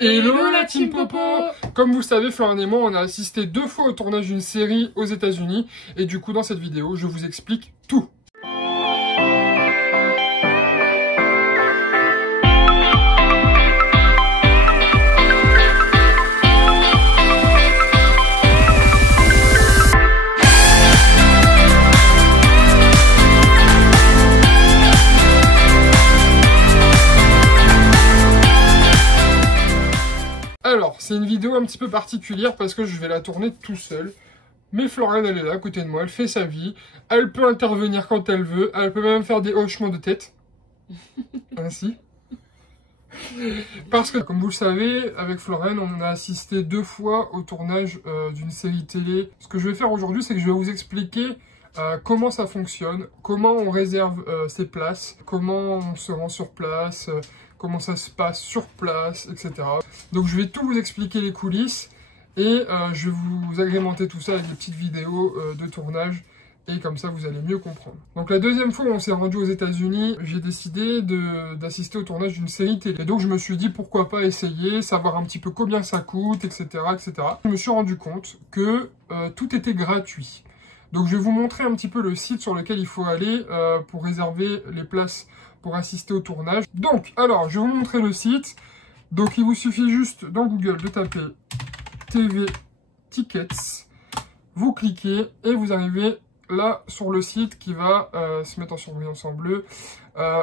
Hello la team Popo! Comme vous le savez, Florian et moi, on a assisté 2 fois au tournage d'une série aux États-Unis et du coup, dans cette vidéo, je vous explique tout. Alors, c'est une vidéo un petit peu particulière parce que je vais la tourner tout seul. Mais Florian, elle est là à côté de moi, elle fait sa vie. Elle peut intervenir quand elle veut. Elle peut même faire des hochements de tête. Ainsi. Parce que, comme vous le savez, avec Florian, on a assisté 2 fois au tournage d'une série télé. Ce que je vais faire aujourd'hui, c'est que je vais vous expliquer comment ça fonctionne, comment on réserve ses places, comment on se rend sur place, comment ça se passe sur place, etc. Donc je vais tout vous expliquer les coulisses et je vais vous agrémenter tout ça avec des petites vidéos de tournage et comme ça vous allez mieux comprendre. Donc la deuxième fois où on s'est rendu aux États-Unis, j'ai décidé d'assister au tournage d'une série télé. Et donc je me suis dit pourquoi pas essayer, savoir un petit peu combien ça coûte, etc. etc. Je me suis rendu compte que tout était gratuit. Donc je vais vous montrer un petit peu le site sur lequel il faut aller pour réserver les places pour assister au tournage. Donc, alors, je vais vous montrer le site. Donc, il vous suffit juste dans Google de taper TV Tickets. Vous cliquez et vous arrivez là sur le site qui va se mettre en surbrillance en bleu.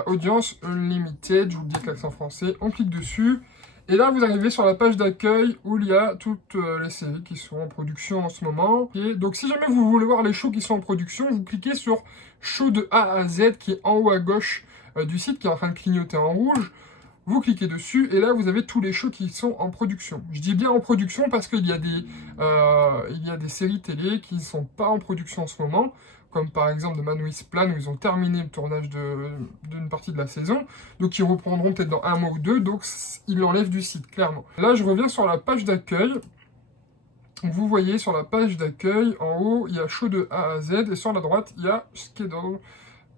Audience Unlimited, je vous le dis avec l'accent français. On clique dessus. Et là, vous arrivez sur la page d'accueil où il y a toutes les séries qui sont en production en ce moment. Et donc, si jamais vous voulez voir les shows qui sont en production, vous cliquez sur show de A à Z qui est en haut à gauche du site, qui est en train de clignoter en rouge. Vous cliquez dessus et là, vous avez tous les shows qui sont en production. Je dis bien en production parce qu'il y a des séries télé qui ne sont pas en production en ce moment, comme par exemple The Man Who Is Plan, où ils ont terminé le tournage d'une partie de la saison, donc ils reprendront peut-être dans 1 mois ou 2, donc ils l'enlèvent du site, clairement. Là, je reviens sur la page d'accueil. Vous voyez sur la page d'accueil, en haut, il y a show de A à Z, et sur la droite, il y a schedule,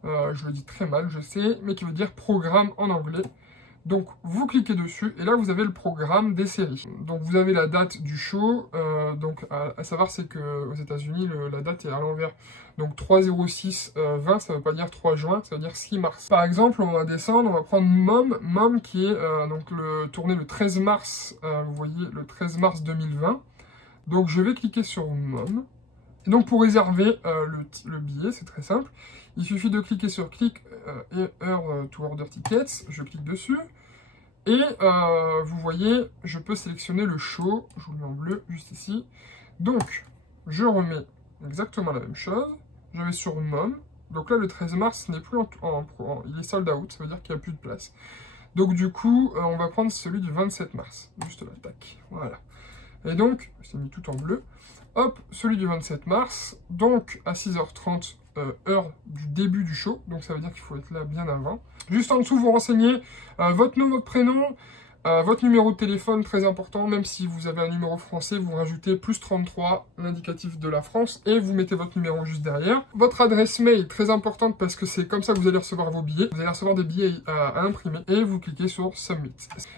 je le dis très mal, je sais, mais qui veut dire programme en anglais. Donc, vous cliquez dessus, et là, vous avez le programme des séries. Donc, vous avez la date du show. Donc, à savoir, c'est qu'aux États-Unis, la date est à l'envers. Donc, 3/06/20, ça ne veut pas dire 3 juin, ça veut dire 6 mars. Par exemple, on va descendre, on va prendre Mom qui est tourné le 13 mars, vous voyez, le 13 mars 2020. Donc, je vais cliquer sur Mom. Et donc, pour réserver le billet, c'est très simple. Il suffit de cliquer sur Click Here to Order Tickets. Je clique dessus. Et vous voyez, je peux sélectionner le show. Je vous le mets en bleu, juste ici. Donc, je remets exactement la même chose. Je vais sur Mom. Donc là, le 13 mars n'est plus il est sold out. Ça veut dire qu'il n'y a plus de place. Donc du coup, on va prendre celui du 27 mars. Juste là, tac. Voilà. Et donc, c'est mis tout en bleu. Hop, celui du 27 mars. Donc, à 6h30, heure du début du show, donc ça veut dire qu'il faut être là bien avant. Juste en dessous, vous renseignez votre nom, votre prénom, votre numéro de téléphone, très important, même si vous avez un numéro français, vous rajoutez plus 33, l'indicatif de la France, et vous mettez votre numéro juste derrière. Votre adresse mail, très importante, parce que c'est comme ça que vous allez recevoir vos billets. Vous allez recevoir des billets à imprimer, et vous cliquez sur Submit.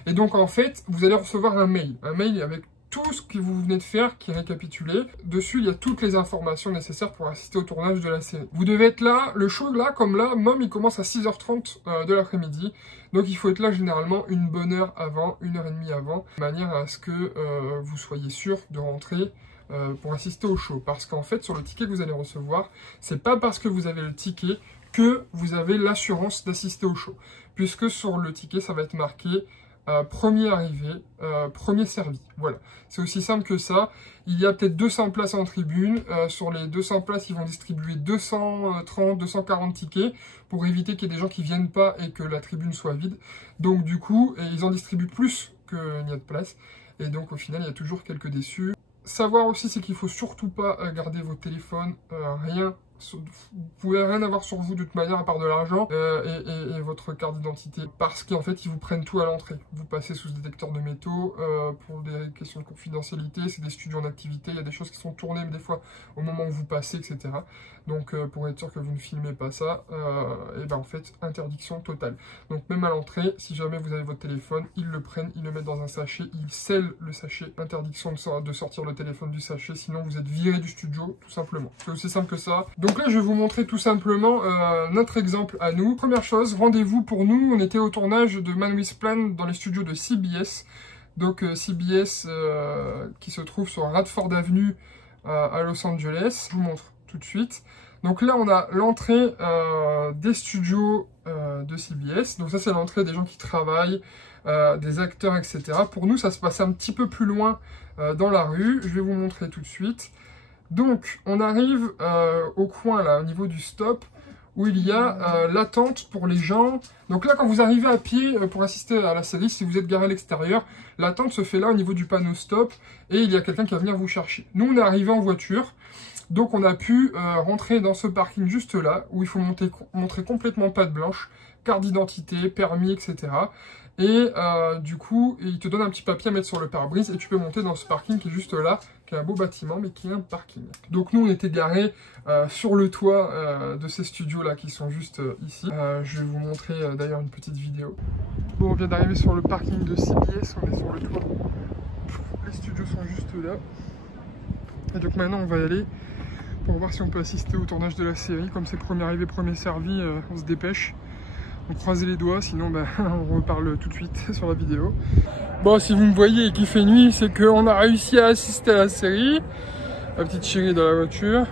Et donc, en fait, vous allez recevoir un mail avec tout ce que vous venez de faire qui est récapitulé. Dessus, il y a toutes les informations nécessaires pour assister au tournage de la série. Vous devez être là, le show là, comme là, Mom, il commence à 6h30 de l'après-midi. Donc il faut être là généralement une bonne heure avant, 1h30 avant, de manière à ce que vous soyez sûr de rentrer pour assister au show. Parce qu'en fait, sur le ticket que vous allez recevoir, c'est pas parce que vous avez le ticket que vous avez l'assurance d'assister au show. Puisque sur le ticket, ça va être marqué premier arrivé, premier servi. Voilà, c'est aussi simple que ça. Il y a peut-être 200 places en tribune. Sur les 200 places, ils vont distribuer 230, 240 tickets pour éviter qu'il y ait des gens qui viennent pas et que la tribune soit vide. Donc du coup, ils en distribuent plus qu'il n'y a de place. Et donc au final, il y a toujours quelques déçus. Savoir aussi, c'est qu'il faut surtout pas garder vos téléphones, rien Vous pouvez rien avoir sur vous de toute manière à part de l'argent et votre carte d'identité. Parce qu'en fait, ils vous prennent tout à l'entrée. Vous passez sous ce détecteur de métaux pour des questions de confidentialité. C'est des studios en activité. Il y a des choses qui sont tournées des fois au moment où vous passez, etc. Donc, pour être sûr que vous ne filmez pas ça, et ben en fait, interdiction totale. Donc, même à l'entrée, si jamais vous avez votre téléphone, ils le prennent, ils le mettent dans un sachet, ils scellent le sachet. Interdiction de sortir le téléphone du sachet, sinon vous êtes viré du studio, tout simplement. C'est aussi simple que ça. Donc là, je vais vous montrer tout simplement notre exemple à nous. Première chose, rendez-vous pour nous. On était au tournage de Man with Plan dans les studios de CBS. Donc CBS qui se trouve sur Radford Avenue à Los Angeles. Je vous montre tout de suite. Donc là, on a l'entrée des studios de CBS. Donc ça, c'est l'entrée des gens qui travaillent, des acteurs, etc. Pour nous, ça se passe un petit peu plus loin dans la rue. Je vais vous montrer tout de suite. Donc, on arrive au coin, là, au niveau du stop, où il y a l'attente pour les gens. Donc là, quand vous arrivez à pied pour assister à la série, si vous êtes garé à l'extérieur, l'attente se fait là, au niveau du panneau stop, et il y a quelqu'un qui va venir vous chercher. Nous, on est arrivé en voiture, donc on a pu rentrer dans ce parking juste là, où il faut montrer complètement patte blanche, carte d'identité, permis, etc. Et du coup, il te donne un petit papier à mettre sur le pare-brise, et tu peux monter dans ce parking qui est juste là, qui est un beau bâtiment, mais qui est un parking. Donc nous, on était garés sur le toit de ces studios-là, qui sont juste ici. Je vais vous montrer d'ailleurs une petite vidéo. Bon, on vient d'arriver sur le parking de CBS, on est sur le toit. Les studios sont juste là. Et donc maintenant, on va y aller pour voir si on peut assister au tournage de la série. Comme c'est premier arrivé, premier servi, on se dépêche. On croise les doigts, sinon on reparle tout de suite sur la vidéo. Bon, si vous me voyez et qu'il fait nuit, c'est qu'on a réussi à assister à la série. La petite chérie dans la voiture.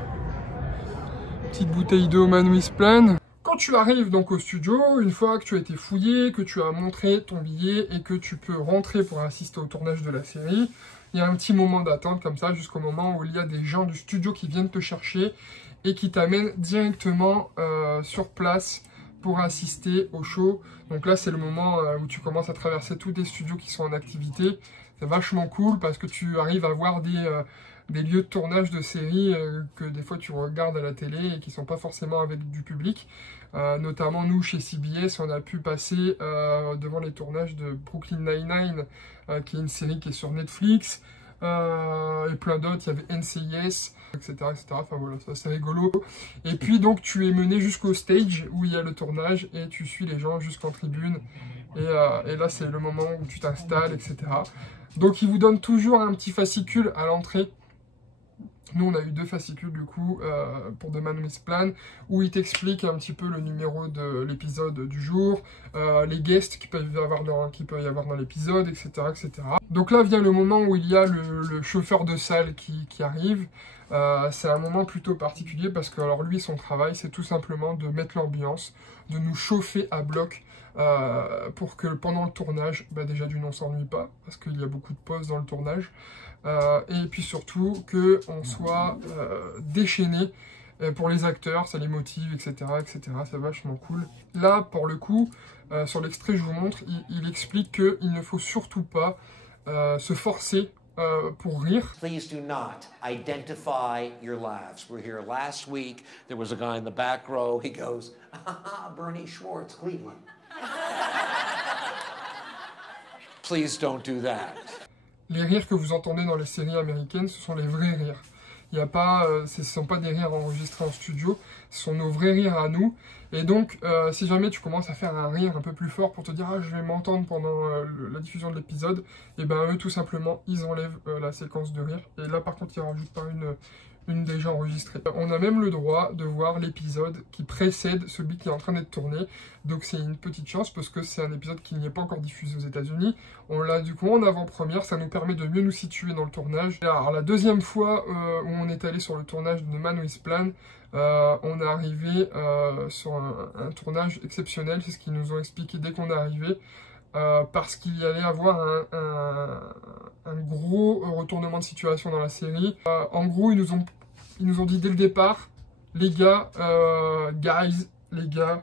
Petite bouteille d'eau Man with Plan. Quand tu arrives donc au studio, une fois que tu as été fouillé, que tu as montré ton billet et que tu peux rentrer pour assister au tournage de la série, il y a un petit moment d'attente comme ça, jusqu'au moment où il y a des gens du studio qui viennent te chercher et qui t'amènent directement sur place pour assister au show. Donc là, c'est le moment où tu commences à traverser tous les studios qui sont en activité. C'est vachement cool parce que tu arrives à voir des lieux de tournage de séries que des fois tu regardes à la télé et qui sont pas forcément avec du public. Notamment nous, chez CBS, on a pu passer devant les tournages de Brooklyn Nine-Nine, qui est une série qui est sur Netflix, et plein d'autres. Il y avait NCIS, etc., etc. Enfin voilà, ça c'est rigolo. Et puis donc tu es mené jusqu'au stage où il y a le tournage et tu suis les gens jusqu'en tribune. Et là c'est le moment où tu t'installes, etc. Donc ils vous donnent toujours un petit fascicule à l'entrée. Nous, on a eu 2 fascicules, du coup, pour The Man with Plan, où il t'explique un petit peu le numéro de l'épisode du jour, les guests qu'il peut y avoir dans l'épisode, etc., etc. Donc là vient le moment où il y a le chauffeur de salle qui arrive. C'est un moment plutôt particulier parce que alors lui, son travail, c'est tout simplement de mettre l'ambiance, de nous chauffer à bloc, pour que pendant le tournage, déjà d'une on s'ennuie pas, parce qu'il y a beaucoup de pauses dans le tournage, et puis surtout qu'on soit déchaîné pour les acteurs, ça les motive, etc., etc. C'est vachement cool. Là, pour le coup, sur l'extrait, je vous montre, il explique qu'il ne faut surtout pas se forcer pour rire. Please do not identify your laughs. We're here last week. There was a guy in the back row. He goes, Bernie Schwartz, Cleveland. Please don't do that. Les rires que vous entendez dans les séries américaines, ce sont les vrais rires. Il y a pas, ce ne sont pas des rires enregistrés en studio, ce sont nos vrais rires à nous. Et donc, si jamais tu commences à faire un rire un peu plus fort pour te dire « Ah, je vais m'entendre pendant la diffusion de l'épisode », et ben eux, tout simplement, ils enlèvent la séquence de rire. Et là, par contre, ils rajoutent pas une déjà enregistrée. On a même le droit de voir l'épisode qui précède celui qui est en train d'être tourné. Donc c'est une petite chance parce que c'est un épisode qui n'est pas encore diffusé aux États-Unis. On l'a du coup en avant-première, ça nous permet de mieux nous situer dans le tournage. Alors la deuxième fois où on est allé sur le tournage de Man with Plan, on est arrivé sur un tournage exceptionnel, c'est ce qu'ils nous ont expliqué dès qu'on est arrivé. Parce qu'il y allait avoir un gros retournement de situation dans la série. En gros, ils nous ont dit dès le départ, les gars, les gars,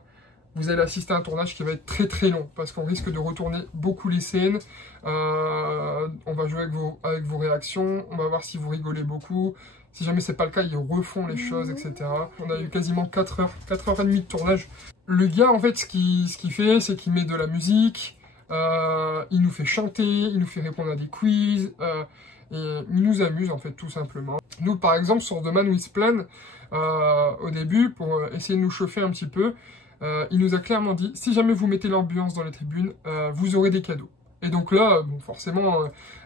vous allez assister à un tournage qui va être très très long, parce qu'on risque de retourner beaucoup les scènes. On on va jouer avec vos réactions, on va voir si vous rigolez beaucoup. Si jamais c'est pas le cas, ils refont les choses, etc. On a eu quasiment 4 heures et demie de tournage. Le gars, en fait, ce qu'il fait, c'est qu'il met de la musique, il nous fait chanter, il nous fait répondre à des quiz, et il nous amuse, en fait, tout simplement. Nous, par exemple, sur The Man with Plan, au début, pour essayer de nous chauffer un petit peu, il nous a clairement dit, si jamais vous mettez l'ambiance dans les tribunes, vous aurez des cadeaux. Et donc là, bon, forcément,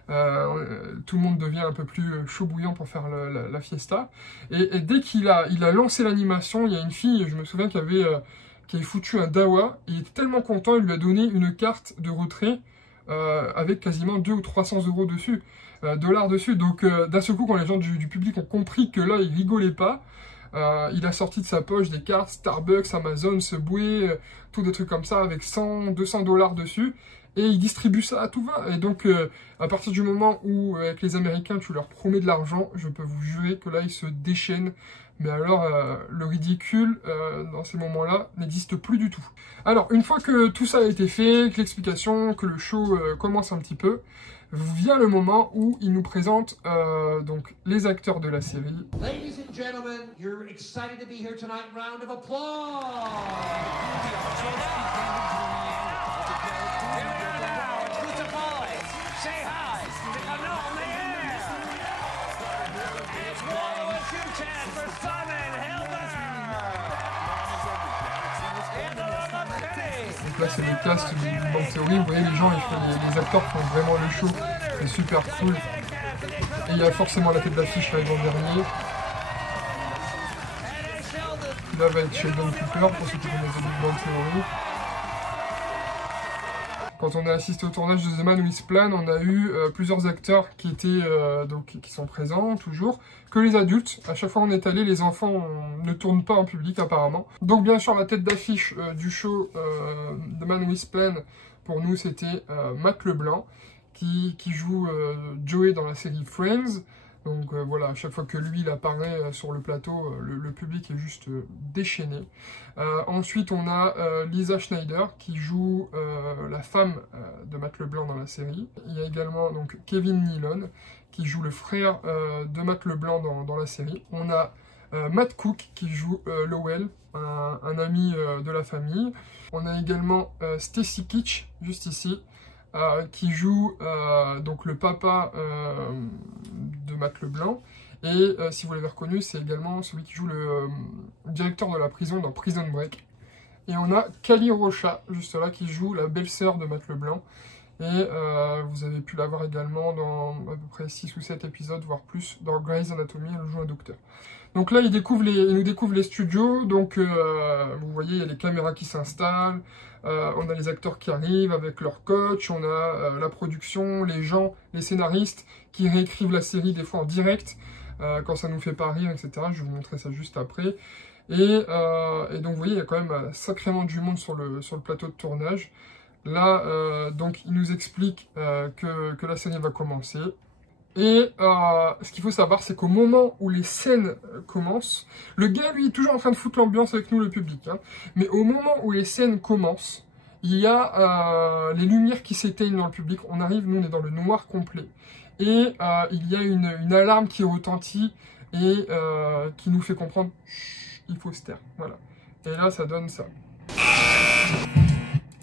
tout le monde devient un peu plus chaud bouillant pour faire la fiesta. Et dès qu'il a lancé l'animation, il y a une fille, je me souviens, qui avait foutu un dawa. Il était tellement content, il lui a donné une carte de retrait avec quasiment 200 ou 300 euros dessus, dollars dessus. Donc d'un seul coup, quand les gens du public ont compris que là, il rigolait pas, il a sorti de sa poche des cartes Starbucks, Amazon, Subway, tout des trucs comme ça avec 100, 200 dollars dessus. Et il distribue ça à tout va. Et donc, à partir du moment où, avec les Américains, tu leur promets de l'argent, je peux vous jurer que là, ils se déchaînent. Mais alors, le ridicule, dans ces moments-là, n'existe plus du tout. Alors, une fois que tout ça a été fait, que l'explication, que le show commence un petit peu, vient le moment où il nous présente donc les acteurs de la série. Ladies and gentlemen, you're excited to be here tonight. Round of applause. Donc là, c'est le cast du Big Bang Theory. Vous voyez, les acteurs font vraiment le show. C'est super cool. Et il y a forcément la tête d'affiche là, en dernier. Là va être Sheldon Cooper, pour ceux qui connaissent le Big Bang Theory. Quand on a assisté au tournage de The Man with Plan, on a eu plusieurs acteurs qui étaient qui sont présents toujours, que les adultes. À chaque fois qu'on est allé, les enfants ne tournent pas en public apparemment. Donc bien sûr, la tête d'affiche du show The Man with Plan, pour nous, c'était Matt LeBlanc, qui joue Joey dans la série Friends. Donc voilà, à chaque fois que lui il apparaît sur le plateau, le public est juste déchaîné. Ensuite, on a Lisa Schneider qui joue la femme de Matt LeBlanc dans la série. Il y a également donc Kevin Nealon qui joue le frère de Matt LeBlanc dans la série. On a Matt Cook qui joue Lowell, un ami de la famille. On a également Stacy Keach, juste ici, qui joue donc le papa de Matt LeBlanc. Et si vous l'avez reconnu, c'est également celui qui joue le directeur de la prison dans Prison Break. Et on a Kali Rocha, juste là, qui joue la belle-sœur de Matt LeBlanc. Et vous avez pu la voir également dans à peu près 6 ou 7 épisodes, voire plus, dans Grey's Anatomy, elle joue un docteur. Donc là, il nous découvre les studios. Donc, vous voyez, il y a les caméras qui s'installent. On a les acteurs qui arrivent avec leur coach. On a la production, les gens, les scénaristes qui réécrivent la série des fois en direct quand ça nous fait pas rire, etc. Je vais vous montrer ça juste après. Et donc, vous voyez, il y a quand même sacrément du monde sur le plateau de tournage. Là, donc, il nous explique que la série va commencer. Et ce qu'il faut savoir, c'est qu'au moment où les scènes commencent, le gars, lui, est toujours en train de foutre l'ambiance avec nous, le public. Hein, mais au moment où les scènes commencent, il y a les lumières qui s'éteignent dans le public. On arrive, nous, on est dans le noir complet. Et il y a une alarme qui retentit et qui nous fait comprendre il faut se taire. Voilà. Et là, ça donne ça.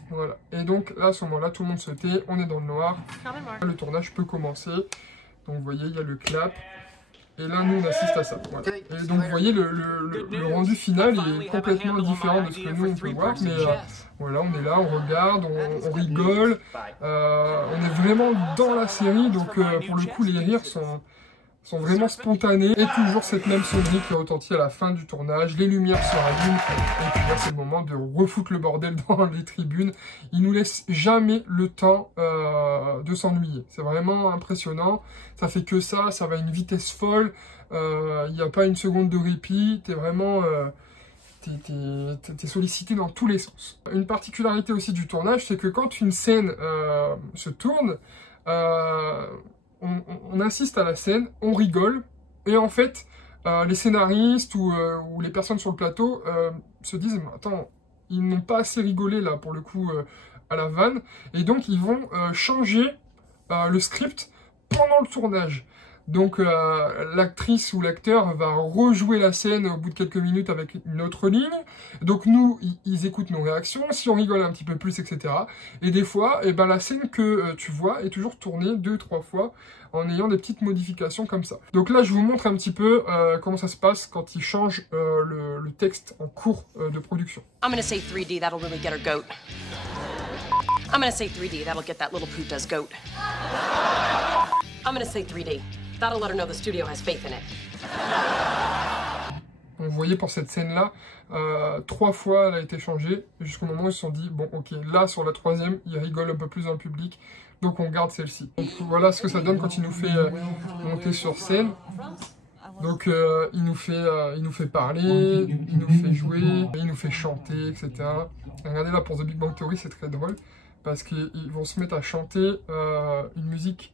Voilà. Et donc, là, à ce moment-là, tout le monde se tait, on est dans le noir. Le tournage peut commencer. Donc vous voyez, il y a le clap. Et là, nous, on assiste à ça. Voilà. Et donc vous voyez, le rendu final est complètement différent de ce que nous, on peut voir. Mais voilà, on est là, on regarde, on rigole. On est vraiment dans la série. Donc pour le coup, les rires sont vraiment spontanés. Et toujours cette même sonnerie qui retentit à la fin du tournage. Les lumières se rallument. Et puis là, c'est le moment de refoutre le bordel dans les tribunes. Ils nous laissent jamais le temps de s'ennuyer. C'est vraiment impressionnant. Ça fait que ça va à une vitesse folle. Il n'y a pas une seconde de répit. T'es vraiment... t'es sollicité dans tous les sens. Une particularité aussi du tournage, c'est que quand une scène se tourne... on assiste à la scène, on rigole, et en fait, les scénaristes ou les personnes sur le plateau se disent « Attends, ils n'ont pas assez rigolé là, pour le coup, à la vanne », et donc ils vont changer le script pendant le tournage. Donc l'actrice ou l'acteur va rejouer la scène au bout de quelques minutes avec une autre ligne. Donc nous, ils écoutent nos réactions, si on rigole un petit peu plus, etc. Et des fois, eh ben, la scène que tu vois est toujours tournée 2-3 fois en ayant des petites modifications comme ça. Donc là, je vous montre un petit peu comment ça se passe quand ils changent le texte en cours de production. I'm gonna say 3D, that'll really get her goat. I'm gonna say 3D, that'll get that little puta's goat. I'm gonna say 3D. That'll let her know the studio has faith in it. Vous voyez pour cette scène-là, 3 fois elle a été changée, jusqu'au moment où ils se sont dit, bon ok, là sur la 3e, il rigole un peu plus dans le public, donc on garde celle-ci. Donc voilà ce que ça donne quand il nous fait monter sur scène. Donc il nous fait parler, il nous fait jouer, il nous fait chanter, etc. Regardez là pour The Big Bang Theory, c'est très drôle. Parce qu'ils vont se mettre à chanter une musique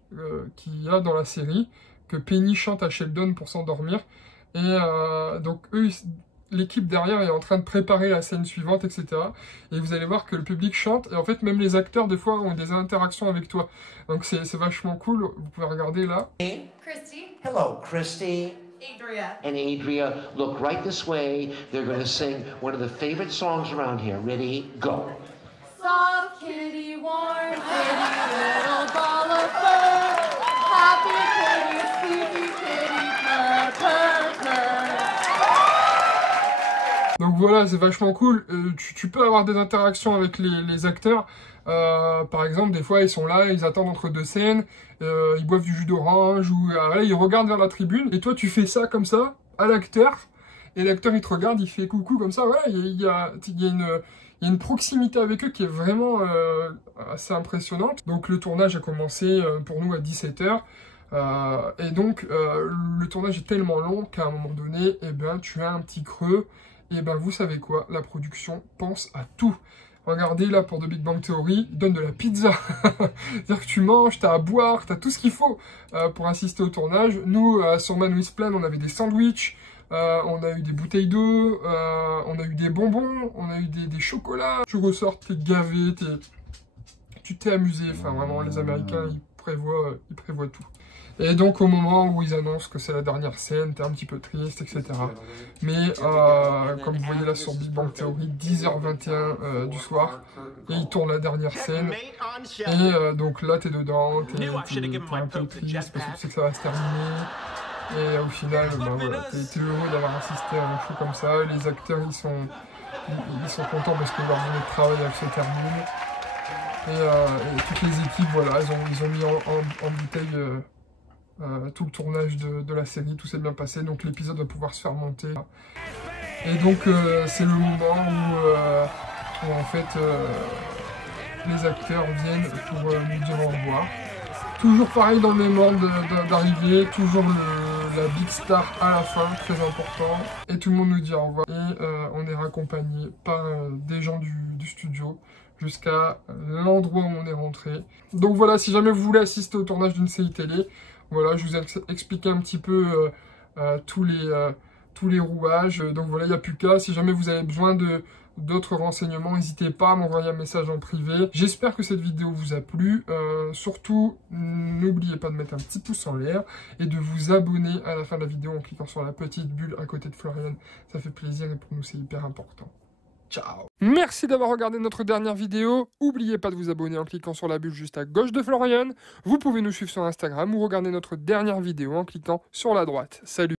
qu'il y a dans la série, que Penny chante à Sheldon pour s'endormir. Et donc eux, l'équipe derrière est en train de préparer la scène suivante, etc. Et vous allez voir que le public chante, et en fait même les acteurs des fois ont des interactions avec toi. Donc c'est vachement cool, vous pouvez regarder là. Christy. Hello, Christy. Adria. And Adria, look right this way. They're going to sing one of the favorite songs around here. Ready, go. Soft kitty, warm kitty, little ball of fur. Happy kitty, sleepy kitty, purr, purr, purr. Donc voilà, c'est vachement cool. Tu peux avoir des interactions avec les acteurs. Par exemple, des fois, ils sont là, ils attendent entre 2 scènes, ils boivent du jus d'orange, ou là, ils regardent vers la tribune, et toi, tu fais ça comme ça, à l'acteur, et l'acteur, il te regarde, il fait coucou comme ça. Voilà, il y a une proximité avec eux qui est vraiment assez impressionnante. Donc le tournage a commencé pour nous à 17 h. Et donc le tournage est tellement long qu'à un moment donné, eh ben, tu as un petit creux. Et ben vous savez quoi, la production pense à tout. Regardez là pour The Big Bang Theory, ils donnent de la pizza. C'est-à-dire que tu manges, tu as à boire, tu as tout ce qu'il faut pour assister au tournage. Nous, sur Man with Plan, on avait des sandwichs. On a eu des bouteilles d'eau, on a eu des bonbons, on a eu des chocolats. Tu ressors, t'es gavé, tu t'es amusé. Enfin, vraiment, les Américains, ils prévoient tout. Et donc, au moment où ils annoncent que c'est la dernière scène, t'es un petit peu triste, etc. Mais, comme vous voyez là sur Big Bang Theory, 10h21 du soir, et ils tournent la dernière scène. Et donc là, t'es dedans, t'es un peu triste parce que tu sais que ça va se terminer. Et au final, ben voilà, t'es heureux d'avoir assisté à un show comme ça. Les acteurs, ils sont contents parce que leur journée de travail elle se termine. Et toutes les équipes, voilà, ils ont mis en bouteille tout le tournage de la série. Tout s'est bien passé, donc l'épisode va pouvoir se faire monter. Et donc, c'est le moment où en fait, les acteurs viennent pour nous dire au revoir. Toujours pareil dans le même ordre d'arrivée, toujours la big star à la fin, très important. Et tout le monde nous dit au revoir. Et on est raccompagné par des gens du studio jusqu'à l'endroit où on est rentré. Donc voilà, si jamais vous voulez assister au tournage d'une série télé, voilà, je vous ai expliqué un petit peu tous les rouages. Donc voilà, il n'y a plus qu'à. Si jamais vous avez besoin d'autres renseignements, n'hésitez pas à m'envoyer un message en privé. J'espère que cette vidéo vous a plu. Surtout, n'oubliez pas de mettre un petit pouce en l'air et de vous abonner à la fin de la vidéo en cliquant sur la petite bulle à côté de Florian. Ça fait plaisir et pour nous, c'est hyper important. Ciao. Merci d'avoir regardé notre dernière vidéo. N'oubliez pas de vous abonner en cliquant sur la bulle juste à gauche de Florian. Vous pouvez nous suivre sur Instagram ou regarder notre dernière vidéo en cliquant sur la droite. Salut!